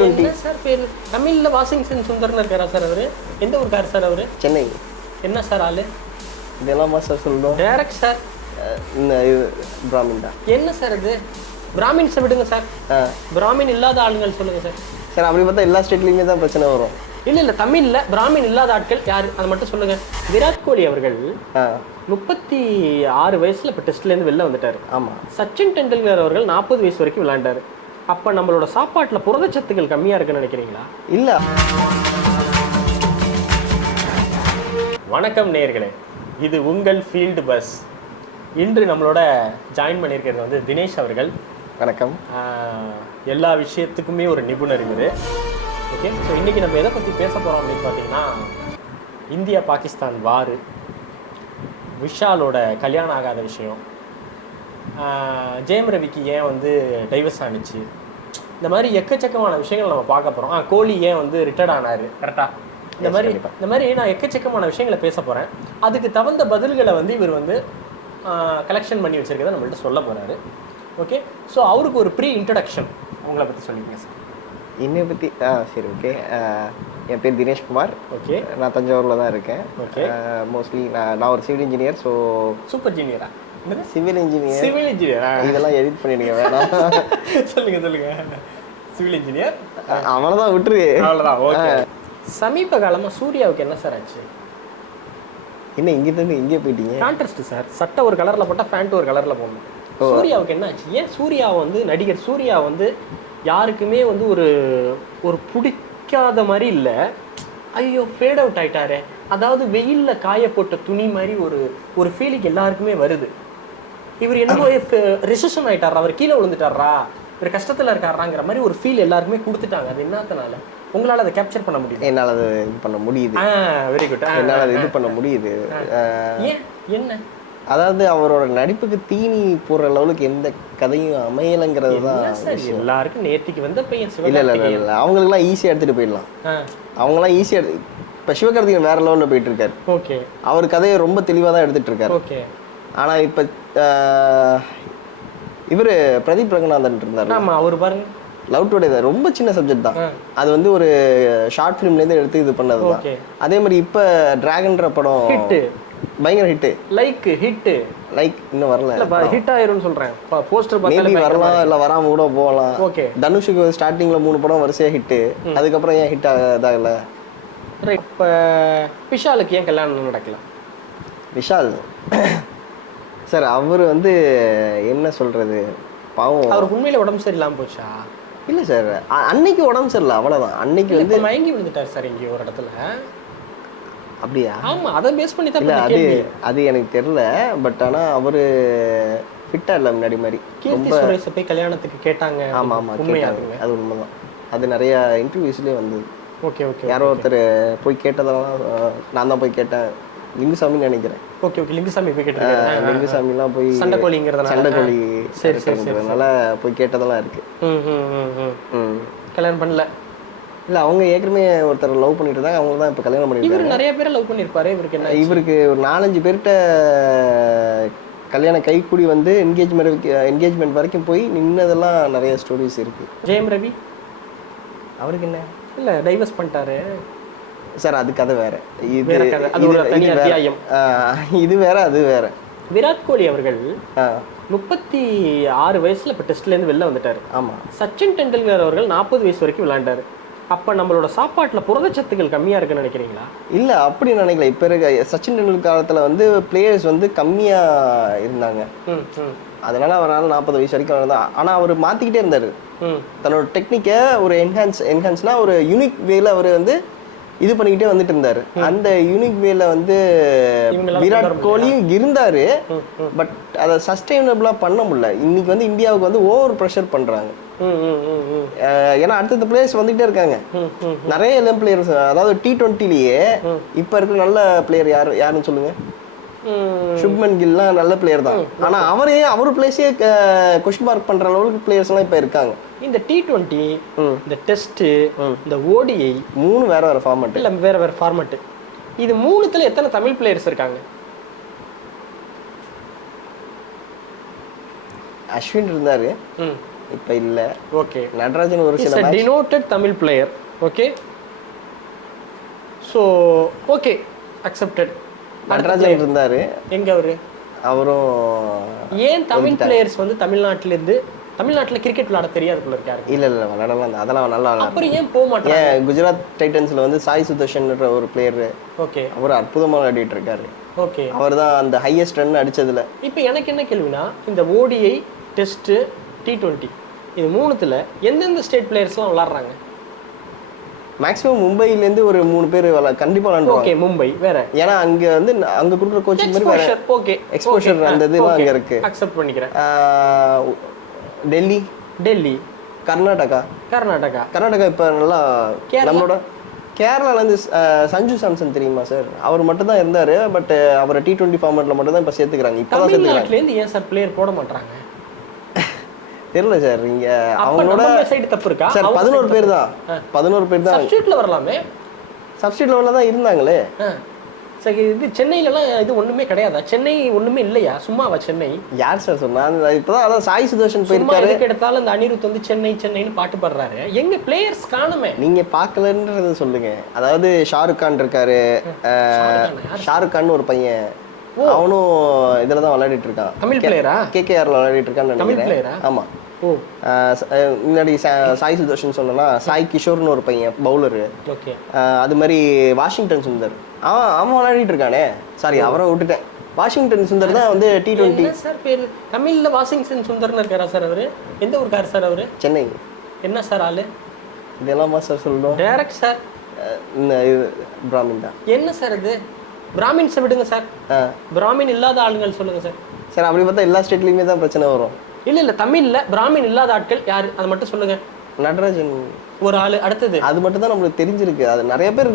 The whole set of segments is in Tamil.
என்ன சார் பேர் தமிழ்ல வாஷிங்டன் சுந்தர்னு இருக்காரா சார் அவரு? எந்த ஊருக்கார் சார் அவரு? சென்னை. என்ன சார் ஆளு இதெல்லாம் சார் சொல்லணும். டைரக்ட் சார் பிராமின் தான். என்ன சார் இது? பிராமின்ஸை விடுங்க சார், பிராமின் இல்லாத ஆளுங்கள் சொல்லுங்க சார். சார் அப்படி பார்த்தா எல்லா ஸ்டேட்லேயுமே தான் பிரச்சனை வரும். இல்ல தமிழ்ல பிராமின் இல்லாத ஆட்கள் யாரு அதை மட்டும் சொல்லுங்க. விராட் கோலி அவர்கள் 36 வயசுல இப்போ டெஸ்ட்ல இருந்து வெளில வந்துட்டாரு. ஆமா. சச்சின் டெண்டுல்கர் அவர்கள் 40 வயசு வரைக்கும் விளையாண்டாரு. அப்ப நம்மளோட சாப்பாட்டுல புரதச்சத்துக்கள் கம்மியா இருக்குன்னு நினைக்கிறீங்களா? இல்ல. வணக்கம் நேயர்களே, இது உங்கள் ஃபீல்டு பஸ். இன்று நம்மளோட ஜாயின் பண்ணியிருக்கிறது வந்து தினேஷ் அவர்கள். வணக்கம். எல்லா விஷயத்துக்குமே ஒரு நிபுணர் இருக்குது. ஓகே, ஸோ இன்றைக்கி நம்ம எதை பற்றி பேச போகிறோம் அப்படின்னு பார்த்தீங்கன்னா, இந்தியா பாகிஸ்தான் வார், விஷாலோட கல்யாணம் ஆகாத விஷயம், ஜெயம் ரவிக்கு ஏன் வந்து டைவர்ஸ் ஆனிச்சு, இந்த மாதிரி எக்கச்சக்கமான விஷயங்கள் நம்ம பார்க்க போகிறோம். கோலி ஏன் வந்து ரிட்டையர்ட் ஆனார், கரெக்டாக? இந்த மாதிரி நான் எக்கச்சக்கமான விஷயங்களை பேச போகிறேன். அதுக்கு தகுந்த பதில்களை வந்து இவர் வந்து கலெக்ஷன் பண்ணி வச்சுருக்கதை நம்மள்ட்ட சொல்ல போகிறாரு. ஓகே, ஸோ அவருக்கு ஒரு ப்ரீ இன்ட்ரடக்ஷன் உங்களை பற்றி சொல்லிக்கங்க சார். என்னை பற்றி சரி, ஓகே. என் பேர் தினேஷ்குமார். ஓகே, நான் தஞ்சாவூரில் தான் இருக்கேன். ஓகே. மோஸ்ட்லி நான் ஒரு சிவில் இன்ஜினியர். ஸோ சூப்பர் ஜீனியரா? சிவில் இன்ஜினியரா? இதெல்லாம் எடிட் பண்ணிடுங்க, வேணாம். சொல்லுங்க. சிவில் இன்ஜினியர், அவ்வளோதான், விட்டுரு. அவ்வளோதான். ஓகே. சமீப காலமாக சூர்யாவுக்கு என்ன சார் ஆச்சு? என்ன இங்கே போயிட்டீங்க? Contrast sir. சட்டை ஒரு கலரில் போட்டால் பேண்ட் ஒரு கலரில் போடணும். சூர்யாவுக்கு என்ன ஆச்சு? ஏன் சூர்யா வந்து நடிகர் சூர்யா வந்து யாருக்குமே வந்து ஒரு பிடிக்காத மாதிரி இல்லை, ஐயோ ஃபேட் அவுட் ஆயிட்டாரே, அதாவது வெயிலில் காய போட்ட துணி மாதிரி ஒரு ஃபீலிங் எல்லாருக்குமே வருது. இவர் என்னமோ ரிசெஷன் ஆயிட்டாரா, அவர் கீழே விழுந்துட்டாரா, இவர் கஷ்டத்தில் இருக்காராங்கிற மாதிரி ஒரு ஃபீல் எல்லாருக்குமே கொடுத்துட்டாங்க. அது என்னத்தனால உங்களால் அதை கேப்சர் பண்ண முடியுது? என்னால் அதை இது பண்ண முடியுது. Very good. என்னால் அதை இது பண்ண முடியுது. ஏன் என்ன? அதாவது அவரோட நடிப்புக்கு தீனி போடுற லெவலுக்கு எந்த கதையும் அமையலைங்கிறது தான். எல்லாருக்கும் நேர்த்திக்கு வந்த பையன் இல்லை, அவங்களுக்குலாம் ஈஸியாக எடுத்துகிட்டு போயிடலாம். அவங்களாம் ஈஸியாக. இப்போ சிவகார்த்திகேயன் வேற லெவலில் போயிட்டு இருக்காரு. ஓகே. அவர் கதையை ரொம்ப தெளிவாக தான் எடுத்துகிட்டு இருக்காரு. ஓகே. ஆனால் இப்போ இவர் பிரதீப் ரங்கநாதன் இருந்தார். ஆமாம், அவர் பாருங்க, லவ் டுடே தான் ரொம்ப சின்ன சப்ஜெக்ட் தான். அது வந்து ஒரு ஷார்ட் ஃபிலிம்லேருந்து எடுத்து இது பண்ணது தான். அதே மாதிரி இப்போ டிராகன்ற படம் பயங்கர ஹிட். லைக் இன்னும் வரல, ஹிட் ஆயிரும்னு சொல்றேன். போஸ்டர் மேபி வரலாம், இல்ல வராம கூட போகலாம். ஓகே. தனுஷுக்கு ஸ்டார்டிங்ல 3 படம் வரிசையா ஹிட், அதுக்கப்புறம் ஏன் ஹிட் ஆகல? இப்ப விஷாலுக்கு ஏன் கல்யாணம் நடக்கல? விஷால் சார், அவர் வந்து என்ன சொல்றது, பாவம். அவருக்கு உண்மையில உடம்பு சரியில்லாம போச்சா? இல்ல சார், அன்னைக்கு உடம்பு சரியில்லை, அவ்வளவுதான். அன்னைக்கு வந்து மயங்கி விழுந்துட்டார் சார் இங்கே ஒரு இடத்துல. அப்படியா? ஆமா, அதை பேஸ் பண்ணி தான். இல்ல, அது எனக்கு தெரியல. பட் ஆனா அவரு ஃபிட்டா இல்ல முன்னாடி மாதிரி. கீர்த்தி சுரேஷ் போய் கல்யாணத்துக்கு கேட்டாங்க. ஆமா, உண்மையாகுங்க. அது உண்மைதான். அது நிறைய இன்டர்வியூஸ்லயே வந்தது. ஓகே. யாரோ ஒருத்தர் போய் கேட்டதெல்லாம் நான் தான் போய் கேட்டேன். லிங்குசாமின்னு நினைக்கிறேன். ஓகே. லிங்குசாமி போய் கேட்டிருக்காரு. லிங்குசாமிலாம் போய் சண்டைக்கோழி இருக்கிறதுனால போய் கேட்டதெல்லாம் இருக்கு. கல்யாணம் பண்ணல. இல்லை, அவங்க ஏற்கனவே ஒருத்தர் லவ் பண்ணிட்டு இருந்தாங்க. அவங்க தான் இப்போ கல்யாணம் பண்ணிட்டு. இவர் நிறைய பேரை லவ் பண்ணியிருப்பாரு. இவருக்கு என்ன? இவருக்கு ஒரு 4-5 பேர்கிட்ட கல்யாணம் கைக்கூடி வந்து என்கேஜ்மெண்ட் வரைக்கும் போய் நின்னதெல்லாம் நிறைய ஸ்டோரிஸ் இருக்கு. ஜெயம் ரவி அவருக்கு என்ன? இல்லை, டைவர்ஸ் பண்ணிட்டாரு சார். அது கதை வேற. இது வேற, அது வேற. விராட் கோலி அவர்கள் 36 வயசுல இப்போ டெஸ்ட்ல இருந்து வெளில வந்துட்டாரு. ஆமா. சச்சின் டெண்டுல்கர் அவர்கள் 40 வயசு வரைக்கும் விளையாண்டாரு. அப்ப நம்மளோட சாப்பாட்டுல புரதச்சத்துக்கள் கம்மியா இருக்குன்னு நினைக்கிறீங்களா? இல்ல, அப்படி நினைக்கல. இப்ப இருக்க சச்சின் டெண்டுல்கர் காலத்துல வந்து பிளேயர்ஸ் வந்து கம்மியா இருந்தாங்க. அதனால அவரால் 40 வயசு வரைக்கும் இருந்தா. ஆனா அவர் மாத்திக்கிட்டே இருந்தாரு தன்னோட டெக்னிக்கை. ஒரு என்ஹான்ஸ்னா ஒரு யூனிக் வேல அவர் வந்து இது பண்ணிக்கிட்டே வந்துட்டு இருந்தாரு. அந்த யூனிக் வேல வந்து விராட் கோலியும் இருந்தாரு. பட் அதை சஸ்டைனபிளா பண்ண முடியல. இன்னைக்கு வந்து இந்தியாவுக்கு வந்து ஓவர் ப்ரெஷர் பண்றாங்க. ஏன்னா அடுத்தடுத்த பிளேயர்ஸ் வந்துகிட்டே இருக்காங்க. நிறைய இளம் பிளேயர்ஸ். அதாவது T20லயே இப்ப இருக்கிற நல்ல பிளேயர் யாருன்னு சொல்லுங்க. சுப்மன் கில்லாம் நல்ல பிளேயர் தான். ஆனா அவர் பிளேஸே கொஸ்டின் மார்க் பண்ற அளவுக்கு பிளேயர்ஸ் எல்லாம் இப்ப இருக்காங்க. இந்த T20, இந்த டெஸ்ட், இந்த ODI 3 வேற ஃபார்மட். இல்ல, வேற ஃபார்மட். இது 3த்துல எத்தனை தமிழ் பிளேயர்ஸ் இருக்காங்க? அஸ்வின் இருந்தாரு. இப்போ இல்லை. ஓகே. நடராஜன் ஒரு சில match denoted Tamil player. Okay. So okay, accepted. Natarajan இருந்தார். எங்கே அவரும் ஏன் தமிழ் பிளேயர்ஸ் வந்து தமிழ்நாட்டில் கிரிக்கெட் விளையாட தெரியாது போல இருக்காரு? இல்லை விளையாடலாம், அதெல்லாம் நல்லா அப்புறம் ஏன் போக மாட்டாங்க? ஏன் குஜராத் டைட்டன்ஸில் வந்து சாய் சுதர்ஷன்ன்ற ஒரு பிளேயர். ஓகே. அவர் அற்புதமாக விளையாடிட்டு இருக்காரு. ஓகே. அவர் தான் அந்த ஹையஸ்ட் ரன் அடிச்சதுல. இப்போ எனக்கு என்ன கேள்வினா, இந்த ஓடிஐ டெஸ்ட்டு T20 இது மூணுத்துல எந்தெந்த ஸ்டேட் பிளேயர்ஸ்லாம் விளாட்றாங்க? மேக்ஸிமம் மும்பைலேருந்து ஒரு 3 பேர் கண்டிப்பாக விளாண்டுருவாங்க. ஓகே, மும்பை வேற. ஏன்னா அங்கே வந்து அங்கே கொடுக்குற கோச்சிங் மாதிரி வேற. ஓகே, எக்ஸ்போஷர் அந்த இதெல்லாம் அங்கே இருக்கு. அக்செப்ட் பண்ணிக்கிறேன். டெல்லி, கர்நாடகா இப்போ நல்லா நம்மளோட கேரளாலேருந்து சஞ்சு சாம்சன் தெரியுமா சார்? அவர் மட்டும் தான் இருந்தார். பட் அவரை T20 ஃபார்மேட்டில் மட்டும் தான் இப்போ சேர்த்துக்கிறாங்க. இப்போ தான் சேர்த்துக்கிறாங்க. ஏன் சார் பிளேயர் போட மாட்டாங்க? தெரியல சார். இங்க அவங்களோட சைடு தப்பு இருக்கா சார்? 11 பேர் தான். 11 பேர் தான் சப்ஸ்டிட்யூட்ல வரலாமே. சப்ஸ்டிட்யூட் லெவல்ல தான் இருந்தாங்களே. சரி, இது சென்னையிலலாம் இது ஒண்ணுமே கிடையாதா? சென்னை ஒண்ணுமே இல்லையா? சும்மாவா சென்னை? யார் சார் சொன்னா? இப்பதான் அதான் சாய் சுதர்ஷன் போயிருக்காரு. எதுக்கு எடுத்தாலும் இந்த அனிருத் வந்து சென்னைன்னு பாட்டு பாடுறாரு. எங்க பிளேயர்ஸ் காணுமே. நீங்க பாக்கலன்றத சொல்லுங்க. அதாவது ஷாருக் கான் இருக்காரு. ஷாருக் கான் ஒரு பையன், அவனும் இதுல தான் விளையாடிட்டு இருக்கான். தமிழ் பிளேயரா? KKRல விளையாடிட்டு இருக்கான்னு நினைக்கிறேன். ஆமா. முன்னாடி சாய் சுதர்ஷன் சொன்னா சாய் கிஷோர்னு ஒரு பையன் பவுலரு. அது மாதிரி வாஷிங்டன் சுந்தர் அவன் விளையாடிட்டு இருக்கானே. சாரி, அவரை விட்டுட்டேன். வாஷிங்டன் சுந்தர் தான் வந்து T20 சார் பேரு. தமிழ்ல வாஷிங்டன் சுந்தர்னு இருக்காரா சார்? அவரு எந்த ஊருக்காரு சார்? அவரு சென்னை. என்ன சார் ஆளு? இதெல்லாம் சார் சொல்லணும் டைரக்ட் சார். பிராமின் தான். என்ன சார் இது? பிராமின்ஸை விடுங்க சார். பிராமின் இல்லாத ஆளுங்கள் சொல்லுங்க சார். சார் அப்படி பார்த்தா எல்லா ஸ்டேட்லயுமே தான் பிரச்சனை வரும். இல்ல தமிழ்ல பிராமின் இல்லாத ஆட்கள் யாரு? அதை மட்டும் சொல்லுங்க. நடராஜன் ஒரு ஆளு. அடுத்தது அது மட்டும் தான் நம்மளுக்கு தெரிஞ்சிருக்கு. அது நிறைய பேர்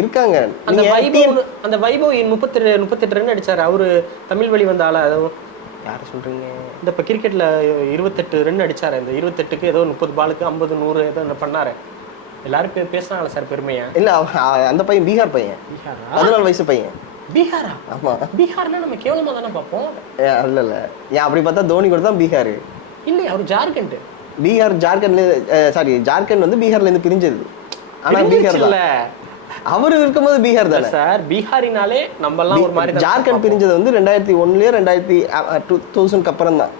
இருக்காங்க. அந்த வைபவ் 38 ரன் அடிச்சாரு. அவரு தமிழ் வழி வந்த ஆளா? யாரு சொல்றீங்க? இந்த இப்ப கிரிக்கெட்ல 28 ரன் அடிச்சாரு. இந்த 28க்கு ஏதோ 30 பாலுக்கு 50 100 ஏதோ பண்ணாரு. எல்லாரும் பேசுறாங்களா சார் பெருமையா? இல்ல, அந்த பையன் பீகார் பையன். 14 வயசு பையன். பீகாரா? ஆமா. பீகார்ல நம்ம கேவலமா தானே பார்ப்போம். இல்ல ஏன் அப்படி பார்த்தா தோனி கூட தான் பீகார். இல்ல, அவர் ஜார்க்கண்ட். ஜார்க்கண்ட் வந்து பீகார்ல இருந்து பிரிஞ்சது. ஆனா பீகார் இல்ல, அவரு இருக்கும்போது பீகார் தானே சார். பீகாரினாலே நம்ம எல்லாம் ஒரு மாதிரி. ஜார்க்கண்ட் பிரிஞ்சது வந்து 2001 2000க்கு அப்புறம் தான்.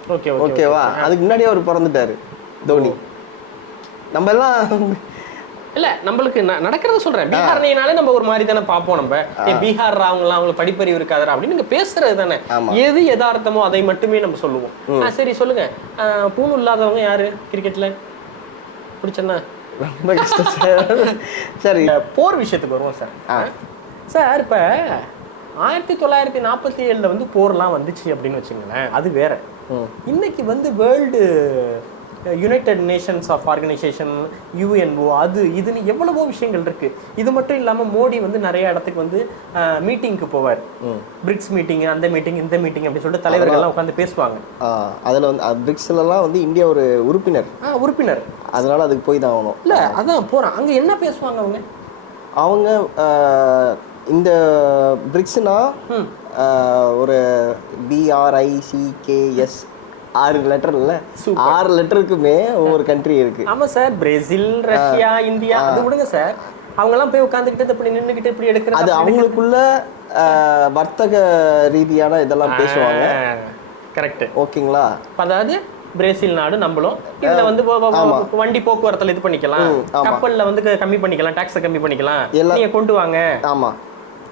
ஓகேவா? அதுக்கு முன்னாடியே அவர் பிறந்துட்டாரு தோனி. நம்ம எல்லாம் இல்ல, நம்மளுக்கு நடக்கிறத சொல்றேன். பீகார்னாலே நம்ம ஒரு மாதிரி தானே பார்ப்போம். நம்ம பீகார் அவங்களுக்கு படிப்பறிவு இருக்காதா அப்படின்னு நீங்க பேசுறது தானே. எது யதார்த்தமோ அதை மட்டுமே நம்ம சொல்லுவோம். சரி சொல்லுங்க, பூணு இல்லாதவங்க யாரு கிரிக்கெட்ல? பிடிச்சா ரொம்ப கஷ்டம் சார். சரி, போர் விஷயத்துக்கு வருவோம் சார். சார் இப்ப 1947 வந்து போர்லாம் வந்துச்சு அப்படின்னு வச்சுங்களேன், அது வேற. இன்னைக்கு வந்து world united nations of organisation, UNO, அது இதுன்னு எவ்வளவோ விஷயங்கள் இருக்கு. இது மட்டும் இல்லாமல் மோடி வந்து நிறைய இடத்துக்கு வந்து மீட்டிங்க்கு போவார். பிரிக்ஸ் மீட்டிங், அந்த மீட்டிங், இந்த மீட்டிங் அப்படின்னு சொல்லிட்டு தலைவர்கள்லாம் உட்காந்து பேசுவாங்க. அதில் வந்து பிரிக்ஸ்லாம் வந்து இந்தியா ஒரு உறுப்பினர். அதனால அதுக்கு போய் தான் ஆகணும். இல்லை, அதான் போகிறான். அங்கே என்ன பேசுவாங்க அவங்க இந்த பிரிக்ஸ்னா ஒரு BRICKS 6 லெட்டர் இல்ல, 6 லெட்டருக்குமே ஒவ்வொரு கண்ட்ரி இருக்கு. ஆமா சார். பிரேசில், ரஷ்யா, இந்தியா, அது விடுங்க சார். அவங்க எல்லாம் போய் உட்கார்ந்துக்கிட்டு இப்படி நின்னுக்கிட்டு இப்படி எடுக்கிறது, அது அவங்களுக்குள்ள வர்த்தக ரீதியான இதெல்லாம் பேசுவாங்க. கரெக்ட். ஓகேங்களா? அதாவது பிரேசில் நாடு நம்மளும் இதுல வந்து வண்டி போக்குவரத்துல இது பண்ணிக்கலாம், கப்பல்ல வந்து கம்மி பண்ணிக்கலாம், டாக்ஸை கம்மி பண்ணிக்கலாம், நீங்க கொண்டு வாங்க. ஆமா,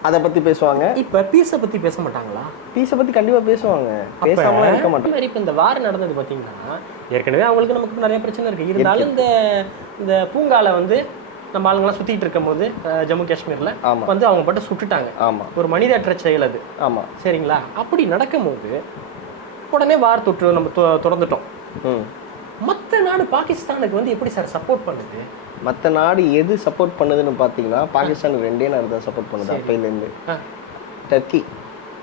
அதை பத்தி பேசுவாங்க. இப்ப பீஸை பத்தி பேச மாட்டாங்களா? பீஸை பத்தி கண்டிப்பா பேசுவாங்க, பேசாம இருக்க மாட்டாங்க. இப்ப இந்த வார் நடந்தது பாத்தீங்கன்னா, ஏற்கனவே அவங்களுக்கு நமக்கு நிறைய பிரச்சனை இருக்கு. இருந்தாலும் இந்த பூங்கால வந்து நம்ம ஆளுங்கெல்லாம் சுத்திட்டு இருக்கும் போது ஜம்மு காஷ்மீர்ல வந்து அவங்க பட்டு சுட்டுட்டாங்க. ஒரு மனிதற்ற செயல் அது. ஆமா, சரிங்களா? அப்படி நடக்கும் போது உடனே வார் தொற்று நம்ம திறந்துட்டோம். மற்ற நாடு பாகிஸ்தானுக்கு வந்து எப்படி சார் சப்போர்ட் பண்ணுது? மற்ற நாடு எது சப்போர்ட் பண்ணுதுன்னு பார்த்தீங்கன்னா, பாகிஸ்தான் 2 நாடு தான் சப்போர்ட் பண்ணுது அப்பையிலேருந்து.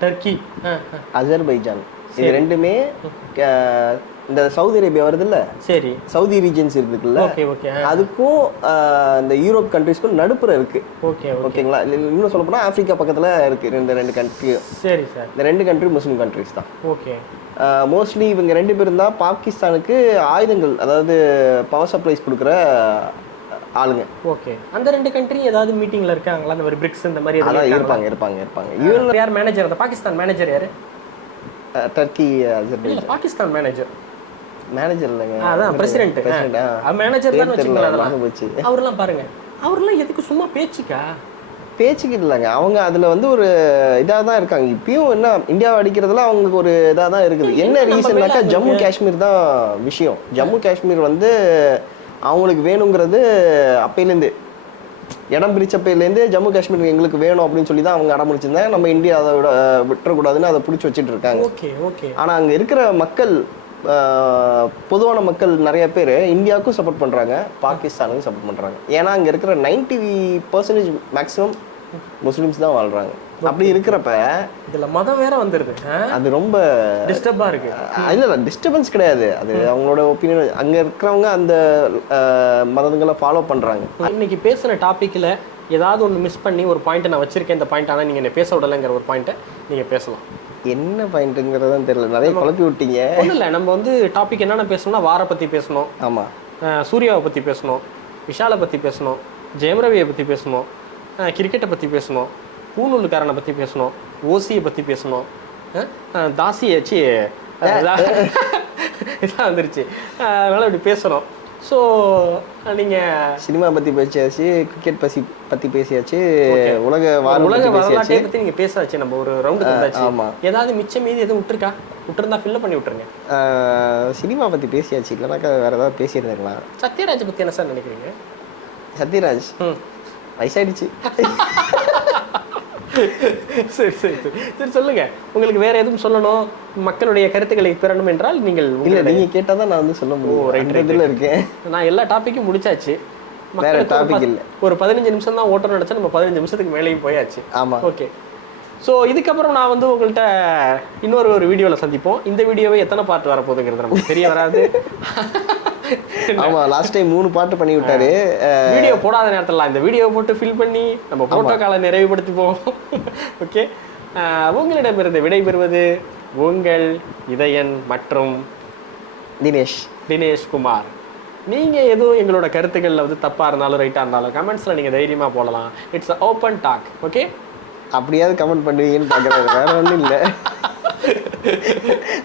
டர்க்கி, அஜர்பைஜான், இது ரெண்டுமே இந்த சவுதி அரேபியா வருது இல்ல, சரி சவுதி ரீஜன்ஸ் இருக்குல்ல, ஓகே ஓகே அதுக்கும் இந்த யூரோப் கண்ட்ரிஸ்க்கும் நடுப்புற இருக்கு. ஓகே ஓகேங்களா? இன்னும் சொல்ல போனா ஆப்பிரிக்கா பக்கத்துல இருக்கு ரெண்டு கண்ட்ரி. சரி சார். இந்த 2 கண்ட்ரி முஸ்லீம் கண்ட்ரிஸ் தான். ஓகே. மோஸ்ட்லி இவங்க 2 பேரும் தான் பாகிஸ்தானுக்கு ஆயுதங்கள், அதாவது பவர் சப்ளைஸ் கொடுக்குற ஆளுங்க. ஓகே. அந்த 2 கண்ட்ரி ஏதாவது மீட்டிங்ல இருக்காங்களா? அந்த மாதிரி பிரிக்ஸ் இந்த மாதிரி அதான் இருப்பாங்க. இவங்க யார் மேனேஜர்? அந்த பாகிஸ்தான் மேனேஜர் யாரு? டர்க்கி இல்ல பாகிஸ்தான் மேனேஜர் இல்லைங்க, அதான் பிரசிடென்ட். மேனேஜர் தான் வச்சுக்கலாம். அவர்லாம் பாருங்க, அவர்லாம் எதுக்கு சும்மா பேச்சுக்கு இல்லைங்க, அவங்க அதுல வந்து ஒரு இதாக தான் இருக்காங்க. இப்பயும் என்ன இந்தியாவை அடிக்கிறதுல அவங்களுக்கு ஒரு இதாக தான் இருக்குது. என்ன ரீசன்னாக்கா ஜம்மு காஷ்மீர் தான் விஷயம். ஜம்மு காஷ்மீர் வந்து அவங்களுக்கு வேணுங்கிறது அப்பையிலேருந்து, இடம் பிரிச்சப்பையிலேருந்து ஜம்மு காஷ்மீர் எங்களுக்கு வேணும் அப்படின்னு சொல்லி தான் அவங்க அடம்பிடிச்சிருந்தாங்க. நம்ம இந்தியா அதை விட்டுறக்கூடாதுன்னு அதை பிடிச்சி வச்சுட்டு இருக்காங்க. ஆனால் அங்கே இருக்கிற மக்கள், பொதுவான மக்கள் நிறைய பேர் இந்தியாவுக்கும் சப்போர்ட் பண்ணுறாங்க, பாகிஸ்தானுக்கும் சப்போர்ட் பண்ணுறாங்க. ஏன்னா அங்கே இருக்கிற 90% மேக்ஸிமம் முஸ்லிம்ஸ் தான் வாழ்கிறாங்க. அப்படி இருக்கிறப்ப இதுல மதம் வேற வந்துருது, அது ரொம்ப டிஸ்டர்பா இருக்கு. இல்ல டிஸ்டர்பன்ஸ் கிடையாது, அது அவங்களோட ஒப்பீனியன். அங்க இருக்கிறவங்க அந்த மதங்களை ஃபாலோ பண்றாங்க. இன்னைக்கு பேசுன டாபிக்ல ஏதாவது ஒன்று மிஸ் பண்ணி ஒரு பாயிண்ட் நான் வச்சிருக்கேன், இந்த பாயிண்ட் ஆனால் நீங்கள் என்ன பேச விடலைங்கிற ஒரு பாயிண்ட்டை நீங்கள் பேசலாம். என்ன பாயிண்ட்டுங்கிறதான் தெரியல, நிறைய குழப்பி விட்டீங்க. ஒன்றும் இல்லை, நம்ம வந்து டாபிக் என்னென்ன பேசணும்னா வாரை பற்றி பேசணும், ஆமாம், சூர்யாவை பற்றி பேசணும், விஷாலை பற்றி பேசணும், ஜெயம் ரவியை பற்றி பேசணும், கிரிக்கெட்டை பற்றி பேசணும், பூநூலுக்காரனை பற்றி பேசணும், ஓசியை பற்றி பேசணும், தாசியை வச்சு இதான் வந்துருச்சு, அதனால் இப்படி பேசணும். ஸோ நீங்கள் சினிமா பற்றி பேசியாச்சு, கிரிக்கெட் பற்றி பேசியாச்சு, உலக வரலாற்றை பற்றி நீங்கள் பேசாச்சு, நம்ம ஒரு ரவுண்டு வந்தாச்சு. ஆமாம், ஏதாவது மிச்சம் மீதி எதுவும் விட்டுருந்தா ஃபில்ல பண்ணி விட்டுருங்க. சினிமா பற்றி பேசியாச்சு, இல்லைனாக்கா வேறு ஏதாவது பேசியிருந்துருக்கலாம். சத்யராஜை பற்றி என்ன சார் நினைக்கிறீங்க? சத்யராஜ் வயசாயிடுச்சு. சரி சரி சரி சரி, சொல்லுங்க. உங்களுக்கு வேற எதுவும் சொல்லணும், மக்களுடைய கருத்துக்களை பெறணும் என்றால் நீங்கள் நீங்க கேட்டாதான் நான் வந்து சொல்ல முடியும். இருக்கேன், நான் எல்லா டாபிக்கும் முடிச்சாச்சு. வேற டாபிக் இல்ல. ஒரு 15 நிமிஷம் தான் ஓட்டணும் நினைச்சா நம்ம 15 நிமிஷத்துக்கு மேலேயும் போயாச்சு. ஆமா, ஓகே. ஸோ இதுக்கப்புறம் நான் வந்து உங்கள்கிட்ட இன்னொரு வீடியோவில் சந்திப்போம். இந்த வீடியோவை எத்தனை பார்ட் வரப்போகுதுங்கிறது நமக்கு தெரிய வராது. ஆமா, லாஸ்ட் டைம் 3 பாட்டு பண்ணி விட்டாரு. வீடியோ போடாத நேரத்துல இந்த வீடியோவை போட்டு ஃபில் பண்ணி நம்ம புரோட்டோகாலை நிறைவுபடுத்திப்போம். ஓகே, உங்களிடமிருந்து விடைபெறுவது உங்கள் இதயன் மற்றும் தினேஷ் குமார். நீங்கள் எதுவும் எங்களோட கருத்துக்களில் வந்து தப்பாக இருந்தாலும் ரைட்டாக இருந்தாலும் கமெண்ட்ஸில் நீங்கள் தைரியமாக போடலாம். It's open talk. ஓகே, அப்படியாவது கமெண்ட் பண்ணுவீங்கன்னு பார்க்குறாரு, வேற ஒன்றும் இல்லை.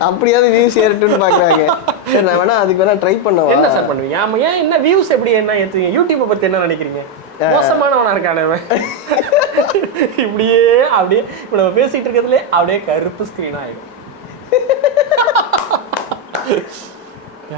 அப்படியாவது வியூஸ் ஏறட்டுன்னு பார்க்குறாங்க. சரி, நான் வேணா அதுக்கு வேணா ட்ரை பண்ணுவேன். என்ன சார் பண்ணுவீங்க? ஆமாம், ஏன் என்ன வியூஸ் எப்படி என்ன ஏற்றுவீங்க? யூடியூப்பை பற்றி என்ன நினைக்கிறீங்க? மோசமானவனா இருக்கானவன். இப்படியே அப்படியே இப்போ நம்ம பேசிகிட்டு இருக்கிறதுலே அப்படியே கருப்பு ஸ்க்ரீன் ஆகிடும்.